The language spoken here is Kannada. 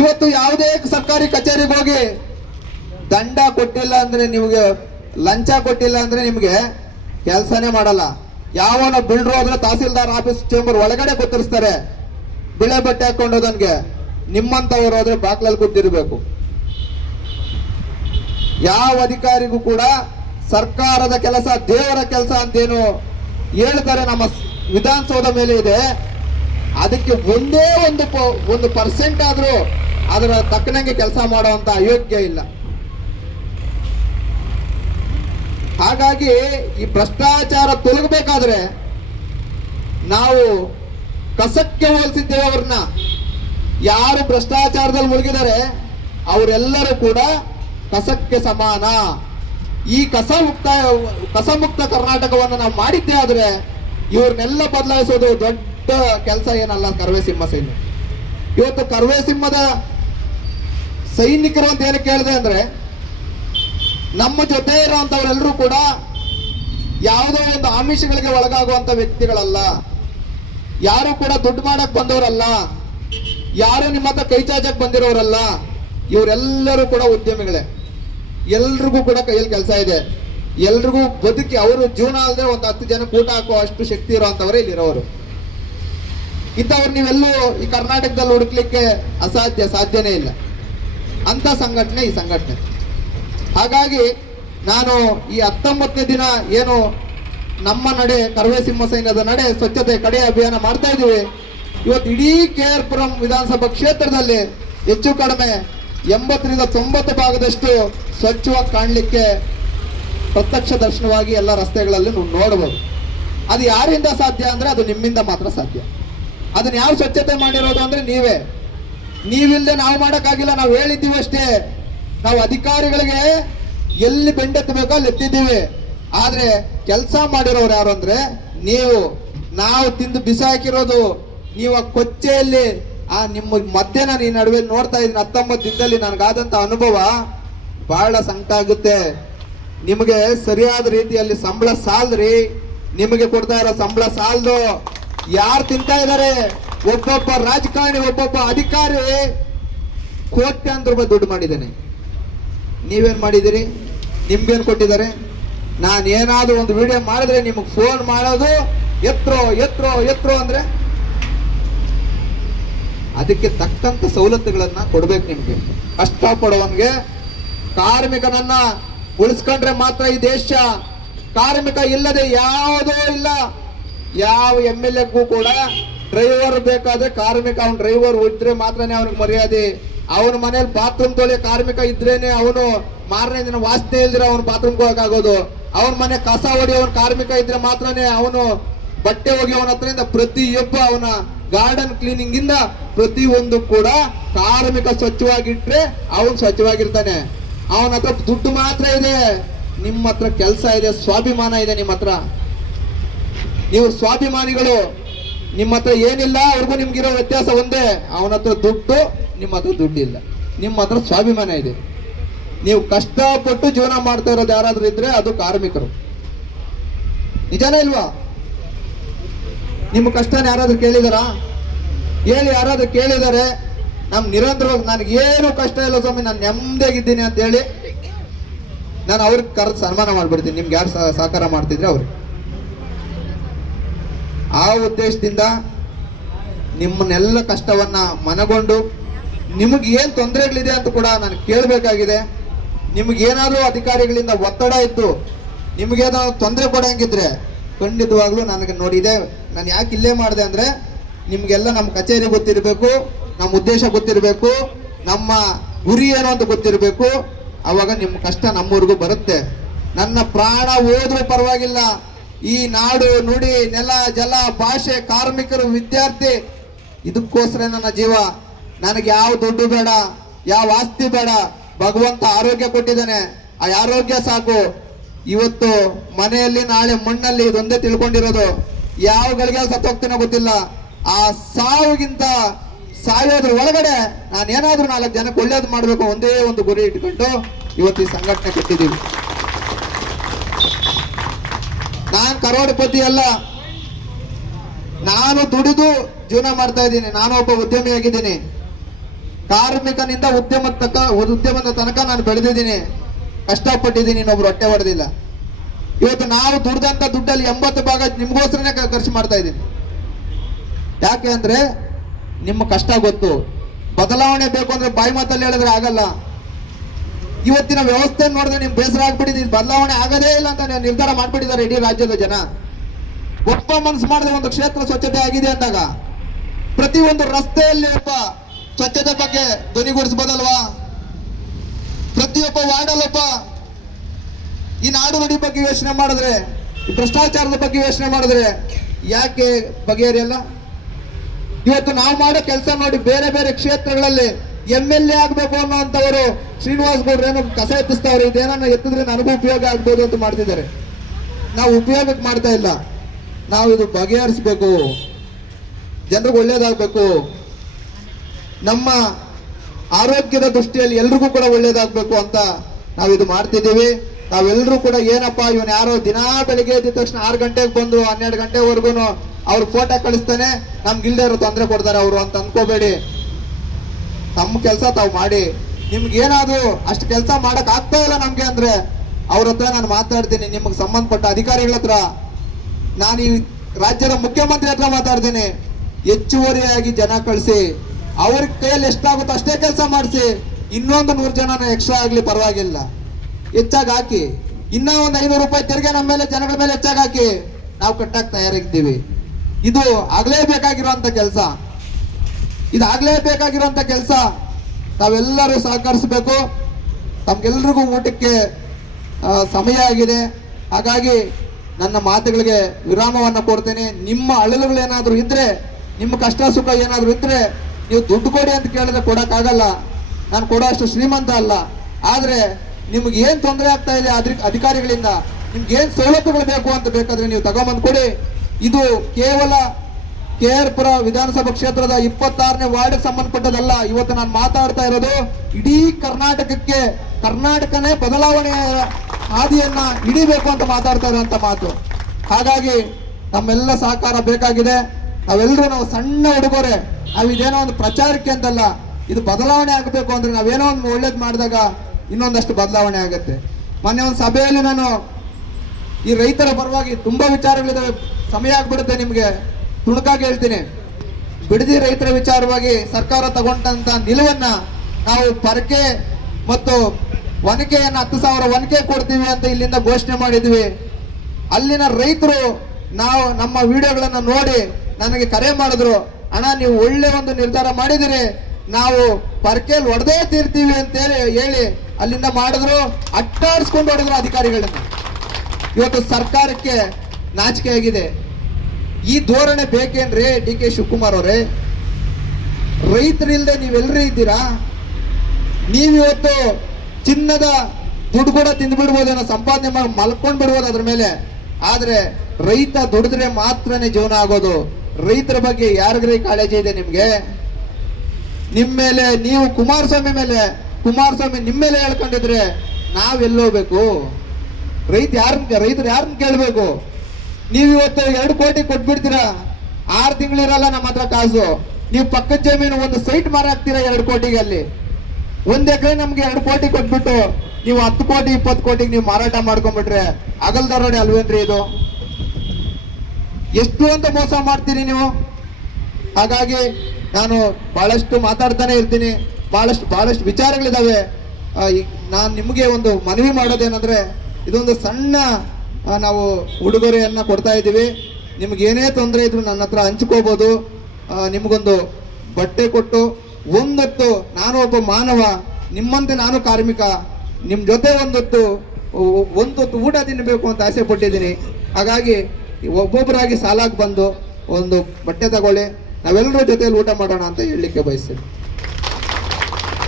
ಇವತ್ತು ಯಾವುದೇ ಸರ್ಕಾರಿ ಕಚೇರಿಗೆ ಹೋಗಿ ದಂಡ ಕೊಟ್ಟಿಲ್ಲ ಅಂದ್ರೆ, ನಿಮಗೆ ಲಂಚ ಕೊಟ್ಟಿಲ್ಲ ಅಂದ್ರೆ ನಿಮಗೆ ಕೆಲಸನೇ ಮಾಡಲ್ಲ. ಯಾವನ ಬಿಲ್ಡ್ರು ಹೋದ್ರೆ ತಹಸೀಲ್ದಾರ್ ಆಫೀಸ್ ಚೇಂಬರ್ ಒಳಗಡೆ ಕೂತಿರ್ಸ್ತಾರೆ, ಬಿಳೆ ಬಟ್ಟೆ ಹಾಕೊಂಡೋದನ್ಗೆ. ನಿಮ್ಮಂತವ್ರು ಹೋದ್ರೆ ಬಾಕ್ಲಲ್ಲಿ ಕೂತಿರ್ಬೇಕು. ಯಾವ ಅಧಿಕಾರಿಗೂ ಕೂಡ ಸರ್ಕಾರದ ಕೆಲಸ ದೇವರ ಕೆಲಸ ಅಂತೇನು ಹೇಳ್ತಾರೆ ನಮ್ಮ ವಿಧಾನಸೌಧ ಮೇಲೆ ಇದೆ, ಅದಕ್ಕೆ ಒಂದೇ ಒಂದು ಪರ್ಸೆಂಟ್ ಆದ್ರೂ ಅದರ ತಕ್ಕನಂಗೆ ಕೆಲಸ ಮಾಡುವಂತ ಅಯೋಗ್ಯ ಇಲ್ಲ. ಹಾಗಾಗಿ ಈ ಭ್ರಷ್ಟಾಚಾರ ತೊಲಗಬೇಕಾದ್ರೆ ನಾವು ಕಸಕ್ಕೆ ಹೋಲಿಸಿದ್ದೇವೆ ಅವ್ರನ್ನ. ಯಾರು ಭ್ರಷ್ಟಾಚಾರದಲ್ಲಿ ಮುಳುಗಿದ್ದಾರೆ ಅವರೆಲ್ಲರೂ ಕೂಡ ಕಸಕ್ಕೆ ಸಮಾನ. ಈ ಕಸಮುಕ್ತ ಕರ್ನಾಟಕವನ್ನು ನಾವು ಮಾಡಿದ್ದೇ ಆದ್ರೆ ಇವ್ರನ್ನೆಲ್ಲ ಬದಲಾಯಿಸೋದು ದೊಡ್ಡ ಕೆಲಸ ಏನಲ್ಲ. ಕರ್ವೆ ಸಿಂಹ ಸೈನ್ಯ ಇವತ್ತು ಕರ್ವೆ ಸಿಂಹದ ಸೈನಿಕರು ಅಂತ ಏನಕ್ಕೆ ಹೇಳಿದೆ ಅಂದ್ರೆ, ನಮ್ಮ ಜೊತೆ ಇರುವಂತವರೆಲ್ಲರೂ ಕೂಡ ಯಾವುದೋ ಒಂದು ಆಮಿಷಗಳಿಗೆ ಒಳಗಾಗುವಂತ ವ್ಯಕ್ತಿಗಳಲ್ಲ, ಯಾರು ಕೂಡ ದುಡ್ಡು ಮಾಡಕ್ ಬಂದವರಲ್ಲ, ಯಾರು ನಿಮ್ಮ ಹತ್ರ ಕೈ ಚಾಚಕ್ ಬಂದಿರೋರಲ್ಲ. ಇವರೆಲ್ಲರೂ ಕೂಡ ಉದ್ಯಮಿಗಳೇ. ಎಲ್ರಿಗೂ ಕೂಡ ಕೈಯಲ್ಲಿ ಕೆಲಸ ಇದೆ, ಎಲ್ರಿಗೂ ಬದುಕಿ ಅವರು ಜೀವನ ಅಲ್ಲದೆ ಒಂದು 10 ಜನ ಊಟ ಹಾಕೋ ಅಷ್ಟು ಶಕ್ತಿ ಇರುವಂತವರೇ ಇಲ್ಲಿರೋರು. ಇಂಥವ್ರು ನೀವೆಲ್ಲೂ ಈ ಕರ್ನಾಟಕದಲ್ಲಿ ಹುಡುಕ್ಲಿಕ್ಕೆ ಸಾಧ್ಯನೇ ಇಲ್ಲ. ಅಂತ ಸಂಘಟನೆ ಈ ಸಂಘಟನೆ. ಹಾಗಾಗಿ ನಾನು ಈ 19ನೇ ದಿನ ಏನು ನಮ್ಮ ನಡೆ ಕರ್ವೆ ಸಿಂಹ ಸೈನ್ಯದ ನಡೆ ಸ್ವಚ್ಛತೆ ಕಡೆ ಅಭಿಯಾನ ಮಾಡ್ತಾ ಇದೀವಿ. ಇವತ್ತು ಇಡೀ KR ಪುರಂ ವಿಧಾನಸಭಾ ಕ್ಷೇತ್ರದಲ್ಲಿ ಹೆಚ್ಚು ಕಡಿಮೆ 80ರಿಂದ 90 ಭಾಗದಷ್ಟು ಸ್ವಚ್ಛವಾಗಿ ಕಾಣಲಿಕ್ಕೆ ಪ್ರತ್ಯಕ್ಷ ದರ್ಶನವಾಗಿ ಎಲ್ಲ ರಸ್ತೆಗಳಲ್ಲಿ ನೋಡಬಹುದು. ಅದು ಯಾರಿಂದ ಸಾಧ್ಯ ಅಂದ್ರೆ ಅದು ನಿಮ್ಮಿಂದ ಮಾತ್ರ ಸಾಧ್ಯ. ಅದನ್ನ ಯಾರು ಸ್ವಚ್ಛತೆ ಮಾಡಿರೋದು ಅಂದ್ರೆ ನೀವೇ. ನೀವಿಲ್ಲದೆ ನಾವು ಮಾಡೋಕ್ಕಾಗಿಲ್ಲ. ನಾವು ಹೇಳಿದ್ದೀವಿ ಅಷ್ಟೇ. ನಾವು ಅಧಿಕಾರಿಗಳಿಗೆ ಎಲ್ಲಿ ಬೆಂಡೆತ್ತಬೇಕೋ ಅಲ್ಲಿ ಎತ್ತಿದ್ದೀವಿ. ಆದ್ರೆ ಕೆಲಸ ಮಾಡಿರೋರು ಯಾರು ಅಂದ್ರೆ ನೀವು. ನಾವು ತಿಂದು ಬಿಸಾಕಿರೋದು ನೀವು. ಆ ಕೊಚ್ಚೆಯಲ್ಲಿ ನಿಮ್ಮ ಮಧ್ಯಾಹ್ನ ಈ ನಡುವೆ ನೋಡ್ತಾ ಇದ್ದೀನಿ. 19 ದಿನದಲ್ಲಿ ನನಗಾದಂತ ಅನುಭವ ಬಹಳ ಸಂಕಟ ಆಗುತ್ತೆ. ನಿಮಗೆ ಸರಿಯಾದ ರೀತಿಯಲ್ಲಿ ಸಂಬಳ ಸಾಲದ್ರಿ. ನಿಮಗೆ ಕೊಡ್ತಾ ಇರೋ ಸಂಬಳ ಸಾಲದು. ಯಾರು ತಿಂತಾ ಇದ್ದಾರೆ? ಒಬ್ಬೊಬ್ಬ ರಾಜಕಾರಣಿ, ಒಬ್ಬೊಬ್ಬ ಅಧಿಕಾರಿ ಕೋಟ್ಯಾಂತರ ರೂಪಾಯಿ ದುಡ್ಡು ಮಾಡಿದ್ದೇನೆ. ನೀವೇನ್ ಮಾಡಿದಿರಿ? ನಿಮ್ಗೇನ್ ಕೊಟ್ಟಿದ್ದಾರೆ? ನಾನು ಏನಾದ್ರು ಒಂದು ವಿಡಿಯೋ ಮಾಡಿದ್ರೆ ನಿಮಗೆ ಫೋನ್ ಮಾಡೋದು ಎತ್ರೋ ಅಂದ್ರೆ ಅದಕ್ಕೆ ತಕ್ಕಂತ ಸವಲತ್ತುಗಳನ್ನ ಕೊಡ್ಬೇಕು ನಿಮ್ಗೆ. ಕಷ್ಟಪಡುವವನ್ಗೆ, ಕಾರ್ಮಿಕನನ್ನ ಉಳಿಸ್ಕೊಂಡ್ರೆ ಮಾತ್ರ ಈ ದೇಶ. ಕಾರ್ಮಿಕ ಇಲ್ಲದೆ ಯಾವುದೂ ಇಲ್ಲ. ಯಾವ MLAಗೂ ಕೂಡ ಡ್ರೈವರ್ ಬೇಕಾದ್ರೆ ಕಾರ್ಮಿಕ, ಅವನ್ ಡ್ರೈವರ್ ಇದ್ರೆ ಮಾತ್ರನೇ ಅವನಿಗೆ ಮರ್ಯಾದೆ. ಅವನ ಮನೇಲಿ ಬಾತ್ರೂಮ್ ತೊಳೆ ಕಾರ್ಮಿಕ ಇದ್ರೇನೆ ಅವನು ಮಾರನೇ ದಿನ ವಾಸನೆ ಇಲ್ದಿರ ಅವನು ಬಾತ್ರೂಮ್ ಹೋಗಕ್ಕಾಗೋದು. ಅವನ ಮನೆ ಕಸ ಹೊಡೆಯವನ್ ಕಾರ್ಮಿಕ ಇದ್ರೆ ಮಾತ್ರನೇ ಅವನು ಬಟ್ಟೆ ಒಗೆಯವನ ಹತ್ರದಿಂದ ಪ್ರತಿಯೊಬ್ಬ ಅವನ ಗಾರ್ಡನ್ ಕ್ಲೀನಿಂಗ್ ಇಂದ ಪ್ರತಿಯೊಂದು ಕೂಡ ಕಾರ್ಮಿಕ ಸ್ವಚ್ಛವಾಗಿಟ್ರೆ ಅವನು ಸ್ವಚ್ಛವಾಗಿರ್ತಾನೆ. ಅವನ ಹತ್ರ ದುಡ್ಡು ಮಾತ್ರ ಇದೆ, ನಿಮ್ಮ ಹತ್ರ ಕೆಲಸ ಇದೆ, ಸ್ವಾಭಿಮಾನ ಇದೆ ನಿಮ್ಮ ಹತ್ರ. ನೀವು ಸ್ವಾಭಿಮಾನಿಗಳು. ನಿಮ್ಮ ಹತ್ರ ಏನಿಲ್ಲ, ಅವ್ರಿಗೂ ನಿಮ್ಗಿರೋ ವ್ಯತ್ಯಾಸ ಒಂದೇ. ಅವನ ಹತ್ರ ದುಡ್ಡು, ನಿಮ್ಮ ಹತ್ರ ದುಡ್ಡಿಲ್ಲ. ನಿಮ್ಮ ಹತ್ರ ಸ್ವಾಭಿಮಾನ ಇದೆ. ನೀವು ಕಷ್ಟಪಟ್ಟು ಜೀವನ ಮಾಡ್ತಾ ಇರೋದು ಯಾರಾದ್ರೂ ಇದ್ರೆ ಅದು ಕಾರ್ಮಿಕರು. ನಿಜಾನೇ ಇಲ್ವಾ? ನಿಮ್ಮ ಕಷ್ಟನ ಯಾರಾದ್ರೂ ಕೇಳಿದಾರಾ? ಹೇಳಿ, ಯಾರಾದ್ರೂ ಕೇಳಿದಾರೆ? ನಿರಂತರವಾಗಿ ನನಗೇನು ಕಷ್ಟ ಇಲ್ಲ ಸ್ವಾಮಿ, ನಾನು ನೆಮ್ಮದಿಯಾಗಿದ್ದೀನಿ ಅಂತ ಹೇಳಿ ನಾನು ಅವ್ರಿಗೆ ಕರೆದು ಸನ್ಮಾನ ಮಾಡ್ಬಿಡ್ತೀನಿ. ನಿಮ್ಗೆ ಯಾರು ಸಹಕಾರ ಮಾಡ್ತಿದ್ರೆ ಅವ್ರಿಗೆ. ಆ ಉದ್ದೇಶದಿಂದ ನಿಮ್ಮನ್ನೆಲ್ಲ ಕಷ್ಟವನ್ನ ಮನಗೊಂಡು ನಿಮಗೆ ಏನ್ ತೊಂದರೆಗಳಿದೆ ಅಂತ ಕೂಡ ನಾನು ಕೇಳಬೇಕಾಗಿದೆ. ನಿಮಗೇನಾದ್ರೂ ಅಧಿಕಾರಿಗಳಿಂದ ಒತ್ತಡ ಇತ್ತು, ನಿಮಗೇನಾದ್ರು ತೊಂದರೆ ಕೊಡಂಗಿದ್ರೆ ಖಂಡಿತವಾಗ್ಲೂ ನನಗೆ ನೋಡಿದೆ. ನಾನು ಯಾಕೆ ಇಲ್ಲೇ ಮಾಡಿದೆ ಅಂದ್ರೆ ನಿಮ್ಗೆಲ್ಲ ನಮ್ಮ ಕಚೇರಿ ಗೊತ್ತಿರಬೇಕು, ನಮ್ಮ ಉದ್ದೇಶ ಗೊತ್ತಿರಬೇಕು, ನಮ್ಮ ಗುರಿ ಏನು ಅಂತ ಗೊತ್ತಿರಬೇಕು. ಅವಾಗ ನಿಮ್ಮ ಕಷ್ಟ ನಮ್ಮೂರಿಗೂ ಬರುತ್ತೆ. ನನ್ನ ಪ್ರಾಣ ಹೋದ್ರೂ ಪರವಾಗಿಲ್ಲ. ಈ ನಾಡು, ನುಡಿ, ನೆಲ, ಜಲ, ಭಾಷೆ, ಕಾರ್ಮಿಕರು, ವಿದ್ಯಾರ್ಥಿ, ಇದಕ್ಕೋಸ್ಕರ ನನ್ನ ಜೀವ. ನನಗೆ ಯಾವ ದುಡ್ಡು ಬೇಡ, ಯಾವ ಆಸ್ತಿ ಬೇಡ. ಭಗವಂತ ಆರೋಗ್ಯ ಕೊಟ್ಟಿದ್ದಾನೆ, ಆ ಆರೋಗ್ಯ ಸಾಕು. ಇವತ್ತು ಮನೆಯಲ್ಲಿ, ನಾಳೆ ಮಣ್ಣಲ್ಲಿ, ಇದೊಂದೇ ತಿಳ್ಕೊಂಡಿರೋದು. ಯಾವ ಗಳಿಗೆ ಸತ್ತೋಗ್ತೀನೋ ಗೊತ್ತಿಲ್ಲ. ಆ ಸಾವಿಗಿಂತ ಸಾಯೋದ್ರ ಒಳಗಡೆ ನಾನು ಏನಾದ್ರೂ 4 ಜನಕ್ಕೆ ಒಳ್ಳೇದು ಮಾಡ್ಬೇಕು, ಒಂದೇ ಒಂದು ಗುರಿ ಇಟ್ಕೊಂಡು ಇವತ್ತು ಈ ಸಂಘಟನೆ ಕಟ್ಟಿದ್ದೀವಿ. ನಾನು ಕರೋಡಪತಿ ಅಲ್ಲ, ನಾನು ದುಡಿದು ಜೀವನ ಮಾಡ್ತಾ ಇದ್ದೀನಿ. ನಾನು ಒಬ್ಬ ಉದ್ಯಮಿಯಾಗಿದ್ದೀನಿ. ಕಾರ್ಮಿಕನಿಂದ ಉದ್ಯಮದ ತನಕ ನಾನು ಬೆಳೆದಿದ್ದೀನಿ, ಕಷ್ಟಪಟ್ಟಿದ್ದೀನಿ, ಇನ್ನೊಬ್ರು ಹೊಟ್ಟೆ ಹೊಡೆದಿಲ್ಲ. ಇವತ್ತು ನಾವು ದುಡ್ದಂತ ದುಡ್ಡಲ್ಲಿ 80 ಭಾಗ ನಿಮ್ಗೋಸ್ಕರನೇ ಖರ್ಚು ಮಾಡ್ತಾ ಇದ್ದೀನಿ. ಯಾಕೆ ಅಂದ್ರೆ ನಿಮ್ಮ ಕಷ್ಟ ಗೊತ್ತು. ಬದಲಾವಣೆ ಬೇಕು ಅಂದ್ರೆ ಬಾಯಿ ಮಾತಲ್ಲಿ ಹೇಳಿದ್ರೆ ಆಗಲ್ಲ. ಇವತ್ತಿನ ವ್ಯವಸ್ಥೆ ನೋಡಿದ್ರೆ ನಿಮ್ಗೆ ಬೇಸರ ಆಗ್ಬಿಟ್ಟಿದ್ದೀನಿ, ಬದಲಾವಣೆ ಆಗದೇ ಇಲ್ಲ ಅಂತ ನಿರ್ಧಾರ ಮಾಡ್ಬಿಟ್ಟಿದ್ದಾರೆ ಇಡೀ ರಾಜ್ಯದ ಜನ. ಒಬ್ಬ ಮನಸ್ಸು ಮಾಡಿದ್ರೆ ಒಂದು ಕ್ಷೇತ್ರ ಸ್ವಚ್ಛತೆ ಆಗಿದೆ ಅಂದಾಗ ಪ್ರತಿಯೊಂದು ರಸ್ತೆಯಲ್ಲಿ ಒಬ್ಬ ಸ್ವಚ್ಛತೆ ಬಗ್ಗೆ ಧ್ವನಿಗೂಡಿಸಬಹುದಲ್ವಾ? ಪ್ರತಿಯೊಬ್ಬ ವಾರ್ಡಲ್ಲೊಬ್ಬ ಈ ನಾಡು ನುಡಿ ಬಗ್ಗೆ ಯೋಚನೆ ಮಾಡಿದ್ರೆ, ಈ ಭ್ರಷ್ಟಾಚಾರದ ಬಗ್ಗೆ ಯೋಚನೆ ಮಾಡಿದ್ರೆ ಯಾಕೆ ಬಗೆಹರಿಯಲ್ಲ? ಇವತ್ತು ನಾವು ಮಾಡೋ ಕೆಲಸ ನೋಡಿ ಬೇರೆ ಬೇರೆ ಕ್ಷೇತ್ರಗಳಲ್ಲಿ MLA ಆಗ್ಬೇಕು ಅನ್ನೋಂಥವರು ಶ್ರೀನಿವಾಸ್ ಗೌಡ್ರು ಏನೋ ಕಸ ಎತ್ತಿಸ್ತಾವ್ರೆ, ಇದೇನನ್ನ ಎತ್ತಿದ್ರೆ ನನಗೂ ಉಪಯೋಗ ಆಗ್ಬೋದು ಅಂತ ಮಾಡ್ತಿದ್ದಾರೆ. ನಾವು ಉಪಯೋಗಕ್ಕೆ ಮಾಡ್ತಾ ಇಲ್ಲ. ನಾವು ಇದು ಬಗೆಹರಿಸ್ಬೇಕು, ಜನರಿಗೆ ಒಳ್ಳೇದಾಗಬೇಕು, ನಮ್ಮ ಆರೋಗ್ಯದ ದೃಷ್ಟಿಯಲ್ಲಿ ಎಲ್ರಿಗೂ ಕೂಡ ಒಳ್ಳೇದಾಗಬೇಕು ಅಂತ ನಾವು ಇದು ಮಾಡ್ತಿದ್ದೀವಿ. ನಾವೆಲ್ಲರೂ ಕೂಡ ಏನಪ್ಪ ಇವನು ಯಾರೋ ದಿನಾ ಬೆಳಿಗ್ಗೆ ಎದ್ದ ತಕ್ಷಣ 6 ಗಂಟೆಗೆ ಬಂದು 12 ಗಂಟೆವರೆಗೂ ಅವ್ರ ಫೋಟೋ ಕಳಿಸ್ತಾನೆ, ನಮ್ಗೆ ಇಲ್ದೇ ಇರೋ ತೊಂದರೆ ಕೊಡ್ತಾರೆ ಅವರು ಅಂತ ಅನ್ಕೋಬೇಡಿ. ತಮ್ಮ ಕೆಲಸ ತಾವು ಮಾಡಿ. ನಿಮ್ಗೆ ಏನಾದ್ರು ಅಷ್ಟು ಕೆಲಸ ಮಾಡಕ್ ಆಗ್ತಾ ಇಲ್ಲ ನಮ್ಗೆ ಅಂದ್ರೆ ಅವ್ರ ಹತ್ರ ನಾನು ಮಾತಾಡ್ತೀನಿ. ನಿಮ್ಗೆ ಸಂಬಂಧಪಟ್ಟ ಅಧಿಕಾರಿಗಳ ಹತ್ರ, ನಾನು ಈ ರಾಜ್ಯದ ಮುಖ್ಯಮಂತ್ರಿ ಹತ್ರ ಮಾತಾಡ್ತೀನಿ. ಹೆಚ್ಚುವರಿಯಾಗಿ ಜನ ಕಳಿಸಿ, ಅವ್ರ ಕೈಯಲ್ಲಿ ಎಷ್ಟಾಗುತ್ತೋ ಅಷ್ಟೇ ಕೆಲಸ ಮಾಡಿಸಿ. ಇನ್ನೊಂದು 100 ಜನನ ಎಕ್ಸ್ಟ್ರಾ ಆಗ್ಲಿ ಪರವಾಗಿಲ್ಲ, ಹೆಚ್ಚಾಗಿ ಹಾಕಿ. ಇನ್ನೂ ಒಂದು 500 ರೂಪಾಯಿ ತೆರಿಗೆ ನಮ್ಮ ಮೇಲೆ, ಜನಗಳ ಮೇಲೆ ಹೆಚ್ಚಾಗಿ ಹಾಕಿ. ನಾವು ಕಟ್ಟಕ್ಕೆ ತಯಾರಿದ್ದೀವಿ. ಇದು ಆಗ್ಲೇಬೇಕಾಗಿರುವಂತ ಕೆಲಸ, ಇದಾಗಲೇಬೇಕಾಗಿರುವಂತ ಕೆಲಸ. ತಾವೆಲ್ಲರೂ ಸಹಕರಿಸಬೇಕು. ತಮ್ಗೆಲ್ರಿಗೂ ಊಟಕ್ಕೆ ಸಮಯ ಆಗಿದೆ. ಹಾಗಾಗಿ ನನ್ನ ಮಾತುಗಳಿಗೆ ವಿರಾಮವನ್ನು ಕೊಡ್ತೇನೆ. ನಿಮ್ಮ ಅಳಲುಗಳೇನಾದರೂ ಇದ್ರೆ, ನಿಮ್ಮ ಕಷ್ಟ ಸುಖ ಏನಾದರೂ ಇದ್ರೆ ನೀವು ದುಡ್ಡು ಕೊಡಿ ಅಂತ ಕೇಳಿದ್ರೆ ಕೊಡೋಕ್ಕಾಗಲ್ಲ. ನಾನು ಕೊಡೋ ಅಷ್ಟು ಶ್ರೀಮಂತ ಅಲ್ಲ. ಆದರೆ ನಿಮ್ಗೆ ಏನು ತೊಂದರೆ ಆಗ್ತಾ ಇದೆ ಅಧಿಕಾರಿಗಳಿಂದ, ನಿಮ್ಗೆ ಏನು ಸವಲತ್ತುಗಳು ಬೇಕು ಅಂತ ಬೇಕಾದ್ರೆ ನೀವು ತಗೊಂಬಂದು ಕೊಡಿ. ಇದು ಕೇವಲ KR-ಪುರ ವಿಧಾನಸಭಾ ಕ್ಷೇತ್ರದ 26ನೇ ವಾರ್ಡ್ಗೆ ಸಂಬಂಧಪಟ್ಟದಲ್ಲ. ಇವತ್ತು ನಾನು ಮಾತಾಡ್ತಾ ಇರೋದು ಇಡೀ ಕರ್ನಾಟಕಕ್ಕೆ, ಕರ್ನಾಟಕನೇ ಬದಲಾವಣೆಯ ಹಾದಿಯನ್ನ ಹಿಡಿಬೇಕು ಅಂತ ಮಾತಾಡ್ತಾ ಇರುವಂತ ಮಾತು. ಹಾಗಾಗಿ ನಮ್ಮೆಲ್ಲ ಸಹಕಾರ ಬೇಕಾಗಿದೆ. ನಾವು ಸಣ್ಣ ಹುಡುಗರೆ, ನಾವು ಇದೇನೋ ಒಂದು ಪ್ರಚಾರಕ್ಕೆ ಅಂತಲ್ಲ, ಇದು ಬದಲಾವಣೆ ಆಗಬೇಕು ಅಂದ್ರೆ ನಾವೇನೋ ಒಂದು ಒಳ್ಳೇದು ಮಾಡಿದಾಗ ಇನ್ನೊಂದಷ್ಟು ಬದಲಾವಣೆ ಆಗುತ್ತೆ. ಮೊನ್ನೆ ಒಂದು ಸಭೆಯಲ್ಲಿ ನಾನು ಈ ರೈತರ ಪರವಾಗಿ ತುಂಬಾ ವಿಚಾರಗಳಿದ್ದಾವೆ, ಸಮಯ ಆಗ್ಬಿಡುತ್ತೆ ನಿಮ್ಗೆ, ತುಣುಕಾಗಿ ಹೇಳ್ತೀನಿ. ಬಿಡದಿ ರೈತರ ವಿಚಾರವಾಗಿ ಸರ್ಕಾರ ತಗೊಂಡಂತ ನಿಲುವನ್ನ ನಾವು ಪರಕೆ ಮತ್ತು ಒನಕೆಯನ್ನ 10,000 ಒನಕೆ ಕೊಡ್ತೀವಿ ಅಂತ ಇಲ್ಲಿಂದ ಘೋಷಣೆ ಮಾಡಿದ್ವಿ. ಅಲ್ಲಿನ ರೈತರು ನಮ್ಮ ವಿಡಿಯೋಗಳನ್ನ ನೋಡಿ ನನಗೆ ಕರೆ ಮಾಡಿದ್ರು, ಅಣ್ಣ ನೀವು ಒಳ್ಳೆ ಒಂದು ನಿರ್ಧಾರ ಮಾಡಿದಿರಿ, ನಾವು ಪರ್ಕೆಲ್ ಹೊಡೆದೇ ತೀರ್ತೀವಿ ಅಂತೇಳಿ ಹೇಳಿ ಅಲ್ಲಿಂದ ಮಾಡಿದ್ರು. ಅಟ್ಟಾಡಿಸ್ಕೊಂಡು ಹೊಡೆದ್ರು ಅಧಿಕಾರಿಗಳನ್ನ. ಇವತ್ತು ಸರ್ಕಾರಕ್ಕೆ ನಾಚಿಕೆ ಆಗಿದೆ. ಈ ಧೋರಣೆ ಬೇಕೇನ್ರಿ DK ಶಿವಕುಮಾರ್ ಅವರೇ? ರೈತರಿಲ್ಲದೆ ನೀವೆಲ್ಲರೂ ಇದ್ದೀರಾ? ನೀವಿವತ್ತು ಚಿನ್ನದ ದುಡ್ಡು ಕೂಡ ತಿಂದ್ಬಿಡ್ಬೋದೇನೋ, ಸಂಪಾದನೆ ಮಾಡಿ ಮಲ್ಕೊಂಡ್ ಬಿಡ್ಬೋದು ಅದ್ರ ಮೇಲೆ. ಆದ್ರೆ ರೈತ ದುಡಿದ್ರೆ ಮಾತ್ರನೇ ಜೀವನ ಆಗೋದು. ರೈತರ ಬಗ್ಗೆ ಯಾರಿಗ್ರಿ ಕಾಳಜಿ ಇದೆ ನಿಮ್ಗೆ? ನಿಮ್ಮ ಮೇಲೆ, ನೀವು ಕುಮಾರಸ್ವಾಮಿ ನಿಮ್ಮ ಮೇಲೆ ಹೇಳ್ಕೊಂಡಿದ್ರೆ ನಾವೆಲ್ಲೋಗ್ಬೇಕು? ರೈತರು ಯಾರನ್ನ ಕೇಳ್ಬೇಕು? ನೀವು ಇವತ್ತು 2 ಕೋಟಿ ಕೊಟ್ಬಿಡ್ತೀರಾ, 6 ತಿಂಗಳಿರಲ್ಲ ನಮ್ಮ ಹತ್ರ ಕಾಸು. ನೀವು ಪಕ್ಕದ ಜಮೀನು ಒಂದು ಸೈಟ್ ಮಾರಾಕ್ತೀರಾ 2 ಕೋಟಿಗೆ. ಅಲ್ಲಿ 1 ಎಕರೆ ನಮ್ಗೆ 2 ಕೋಟಿ ಕೊಟ್ಬಿಟ್ಟು ನೀವು 10 ಕೋಟಿ 20 ಕೋಟಿಗೆ ನೀವು ಮಾರಾಟ ಮಾಡ್ಕೊಂಡ್ಬಿಟ್ರೆ ಅಗಲ್ದಾರೋಡಿ ಅಲ್ವೇನ್ರಿ ಇದು? ಎಷ್ಟು ಅಂತ ಮೋಸ ಮಾಡ್ತೀರಿ ನೀವು? ಹಾಗಾಗಿ ನಾನು ಬಹಳಷ್ಟು ಮಾತಾಡ್ತಾನೆ ಇರ್ತೀನಿ, ಬಹಳಷ್ಟು ವಿಚಾರಗಳಿದಾವೆ. ನಾನು ನಿಮಗೆ ಒಂದು ಮನವಿ ಮಾಡೋದೇನಂದ್ರೆ, ಇದೊಂದು ಸಣ್ಣ ನಾವು ಉಡುಗೊರೆಯನ್ನ ಕೊಡ್ತಾ ಇದ್ದೀವಿ. ನಿಮ್ಗೆ ಏನೇ ತೊಂದರೆ ಇದ್ರು ನನ್ನ ಹತ್ರ ಹಂಚ್ಕೋಬಹುದು. ನಿಮಗೊಂದು ಬಟ್ಟೆ ಕೊಟ್ಟು, ಒಂದೊತ್ತು ನಾನು ಒಬ್ಬ ಮಾನವ, ನಿಮ್ಮಂತೆ ನಾನು ಕಾರ್ಮಿಕ, ನಿಮ್ಮ ಜೊತೆ ಒಂದೊತ್ತು ಊಟ ತಿನ್ನಬೇಕು ಅಂತ ಆಸೆ ಪಟ್ಟಿದ್ದೀನಿ. ಹಾಗಾಗಿ ಒಬ್ಬೊಬ್ಬರಾಗಿ ಸಾಲಾಗಿ ಬಂದು ಒಂದು ಬಟ್ಟೆ ತಗೊಳ್ಳಿ, ನಾವೆಲ್ಲರೂ ಜೊತೆಯಲ್ಲಿ ಊಟ ಮಾಡೋಣ ಅಂತ ಹೇಳಲಿಕ್ಕೆ ಬಯಸ್ತೀನಿ.